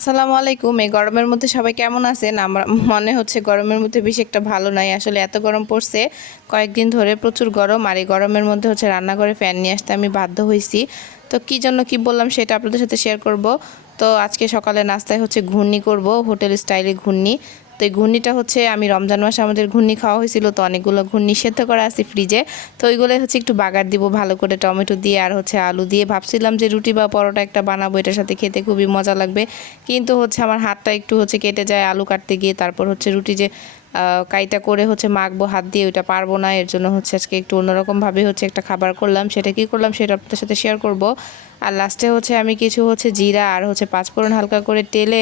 আসসালামু আলাইকুম। এই গরমের মধ্যে সবাই কেমন আছেন? আমার মনে হচ্ছে গরমের মধ্যে বেশি একটা ভালো নাই। আসলে এত গরম পড়ছে, কয়েকদিন ধরে প্রচুর গরম আর এই গরমের মধ্যে হচ্ছে রান্নাঘরে ফ্যান নিয়ে আসতে আমি বাধ্য হয়েছি। তো কি জন্য কি বললাম সেটা আপনাদের সাথে শেয়ার করব। তো আজকে সকালে নাস্তায় হচ্ছে ঘূর্ণি করব, হোটেল স্টাইলে ঘূর্ণি। তো এই ঘূর্ণিটা হচ্ছে, আমি রমজান মাসে আমাদের ঘূর্ণি খাওয়া হয়েছিল, তো অনেকগুলো ঘূর্ণি সেদ্ধ করা আছে ফ্রিজে তো ওইগুলো হচ্ছে একটু বাগার দিব, ভালো করে টমেটো দিয়ে আর হচ্ছে আলু দিয়ে। ভাবছিলাম যে রুটি বা পরোটা একটা বানাবো, এটার সাথে খেতে খুবই মজা লাগবে। কিন্তু হচ্ছে আমার হাতটা একটু হচ্ছে কেটে যায় আলু কাটতে গিয়ে, তারপর হচ্ছে রুটি যে কাইটা করে হচ্ছে মাখবো, হাত দিয়ে ওইটা পারব না, এর জন্য হচ্ছে আজকে একটু অন্যরকমভাবে হচ্ছে একটা খাবার করলাম। সেটা কি করলাম, সেটা আপনাদের সাথে শেয়ার করব। আর লাস্টে হচ্ছে আমি কিছু হচ্ছে জিরা আর হচ্ছে পাঁচফোড়ন হালকা করে তেলে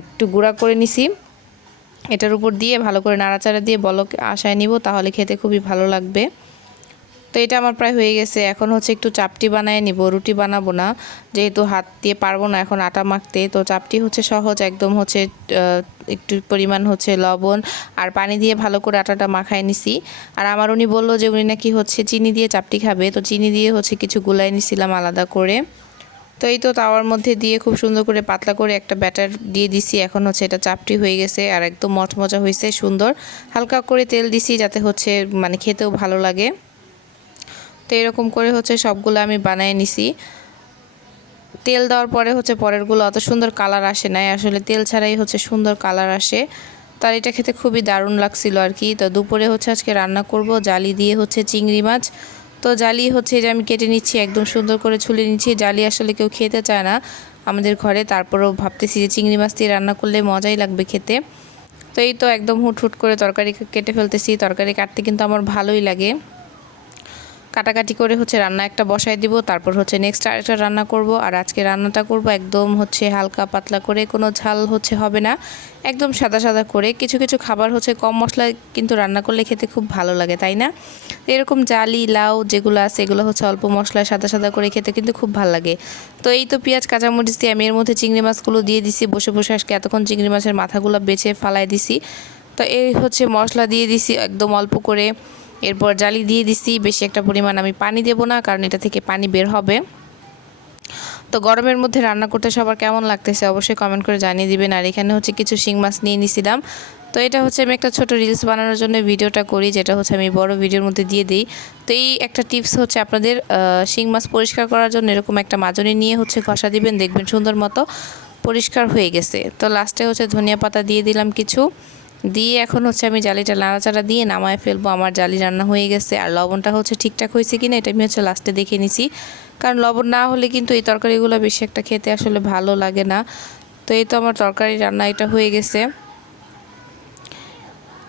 একটু গুঁড়া করে নিছি। এটার উপর দিয়ে ভালো করে নাড়াচাড়া দিয়ে বলক আশায় নিব, তাহলে খেতে খুবই ভালো লাগবে। তো এটা আমার প্রায় হয়ে গেছে। এখন হচ্ছে একটু চাপটি বানায় নিব, রুটি বানাবো না, যেহেতু হাত দিয়ে পারব না এখন আটা মাখতে, তো চাপটি হচ্ছে সহজ, একদম হচ্ছে একটু পরিমাণ হচ্ছে লবণ আর পানি দিয়ে ভালো করে আটাটা মাখায় নিছি। আর আমার উনি বলল যে উনি নাকি হচ্ছে চিনি দিয়ে চাপটি খাবে, তো চিনি দিয়ে হচ্ছে কিছু গুলাই নিছিলাম আলাদা করে। তো এই তো তাওয়ার মধ্যে দিয়ে খুব সুন্দর করে পাতলা করে একটা ব্যাটার দিয়ে দিছি। এখন হচ্ছে এটা চাপটি হয়ে গেছে আর একদম মচমচা হয়েছে, সুন্দর। হালকা করে তেল দিছি যাতে হচ্ছে মানে খেতেও ভালো লাগে। তো এরকম করে হচ্ছে সবগুলো আমি বানিয়ে নিছি। তেল দেওয়ার পরে হচ্ছে পরেরগুলো অত সুন্দর কালার আসে নাই। আসলে তেল ছাড়াই হচ্ছে সুন্দর কালার আসে। তার এটা খেতে খুবই দারুণ লাগছিল আর কি। তো দুপুরে হচ্ছে আজকে রান্না করব, জালি দিয়ে হচ্ছে চিংড়ি মাছ। তো জালি হচ্ছে যে আমি কেটে নিচ্ছি, একদম সুন্দর করে ছুলে নিচ্ছি। জালি আসলে কেউ খেতে চায় না আমাদের ঘরে। তারপরেও ভাবতেছি যে চিংড়ি মাছ দিয়ে রান্না করলে মজাই লাগবে খেতে। তো এই তো একদম হুট হুট করে তরকারি কেটে ফেলতেছি। তরকারি কাটতে কিন্তু আমার ভালোই লাগে। কাটাকাটি করে হচ্ছে রান্না একটা বসাই দিব, তারপর হচ্ছে নেক্সট আরেকটা রান্না করব। আর আজকে রান্নাটা করব একদম হচ্ছে হালকা পাতলা করে, কোনো ঝাল হচ্ছে হবে না। একদম সাদা সাদা করে, কিছু কিছু খাবার হচ্ছে কম মশলায় কিন্তু রান্না করলে খেতে খুব ভালো লাগে, তাই না? এরকম জালি, লাউ যেগুলো আছে, এগুলো হচ্ছে অল্প মশলায় সাদা সাদা করে খেতে কিন্তু খুব ভালো লাগে। তো এই তো পেঁয়াজ, কাঁচামরিচ দিয়ে আমি এর মধ্যে চিংড়ি মাছগুলো দিয়ে দিছি, বসে বসে আজকে এতক্ষণ চিংড়ি মাছের মাথাগুলো বেছে ফালাই দিছি। তো এই হচ্ছে মশলা দিয়ে দিছি একদম অল্প করে। এরপর জালি দিয়ে দিছি, বেশি একটা পরিমাণ আমি পানি দেব না, কারণ এটা থেকে পানি বের হবে। তো গরমের মধ্যে রান্না করতে সবার কেমন লাগতেছে অবশ্যই কমেন্ট করে জানিয়ে দিবেন। আর এখানে হচ্ছে কিছু শিং মাছ নিয়ে নিছিলাম। তো এটা হচ্ছে আমি একটা ছোট রিলস বানানোর জন্য ভিডিওটা করি, যেটা হচ্ছে আমি বড় ভিডিওর মধ্যে দিয়ে দিই। তো এই একটা টিপস হচ্ছে আপনাদের শিং মাছ পরিষ্কার করার জন্য এরকম একটা মাজনি নিয়ে হচ্ছে ঘষা দিবেন, দেখবেন সুন্দর মতো পরিষ্কার হয়ে গেছে। তো লাস্টে হচ্ছে ধনিয়া পাতা দিয়ে দিলাম কিছু। দিয়ে এখন হচ্ছে আমি জালিটা নাড়াচাড়া দিয়ে নামায় ফেলব। আমার জালি রান্না হয়ে গেছে আর লবণটা হচ্ছে ঠিকঠাক হয়েছে কিনা এটা আমি হচ্ছে লাস্টে দেখে নিছি। কারণ লবণ না হলে কিন্তু এই তরকারিগুলো বেশি একটা খেতে আসলে ভালো লাগে না। তো এই তো আমার তরকারি রান্না এটা হয়ে গেছে।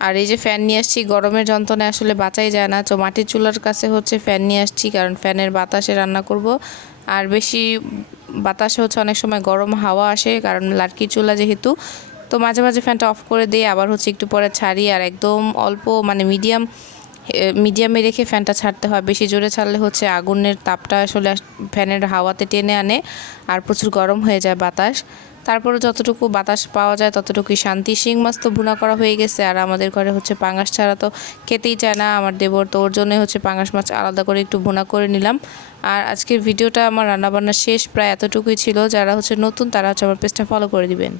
আর এই যে ফ্যান নিয়ে আসছি, গরমের যন্ত্রণায় আসলে বাঁচাই যায় না। তো মাটির চুলার কাছে হচ্ছে ফ্যান নিয়ে আসছি কারণ ফ্যানের বাতাসে রান্না করব। আর বেশি বাতাসে হচ্ছে অনেক সময় গরম হাওয়া আসে কারণ লাটকির চুলা যেহেতু তো মাঝে মাঝে ফ্যানটা অফ করে দিয়ে আবার হচ্ছে একটু পরে ছাড়ি আর একদম অল্প মানে মিডিয়াম মিডিয়ামে রেখে ফ্যানটা ছাড়তে হয়। বেশি জোরে ছাড়লে হচ্ছে আগুনের তাপটা আসলে ফ্যানের হাওয়াতে টেনে আনে আর প্রচুর গরম হয়ে যায় বাতাস। তারপরে যতটুকু বাতাস পাওয়া যায় ততটুকুই শান্তি। শিং মাছ তো ভুনা করা হয়ে গেছে আর আমাদের ঘরে হচ্ছে পাঙাশ ছাড়া তো খেতেই চায় না। আমার দেবর তো ওর জন্যই হচ্ছে পাঙাশ মাছ আলাদা করে একটু ভুনা করে নিলাম। আর আজকের ভিডিওটা আমার রান্নাবান্না শেষ প্রায় এতটুকুই ছিল। যারা হচ্ছে নতুন তারা হচ্ছে আমার পেজটা ফলো করে দিবেন।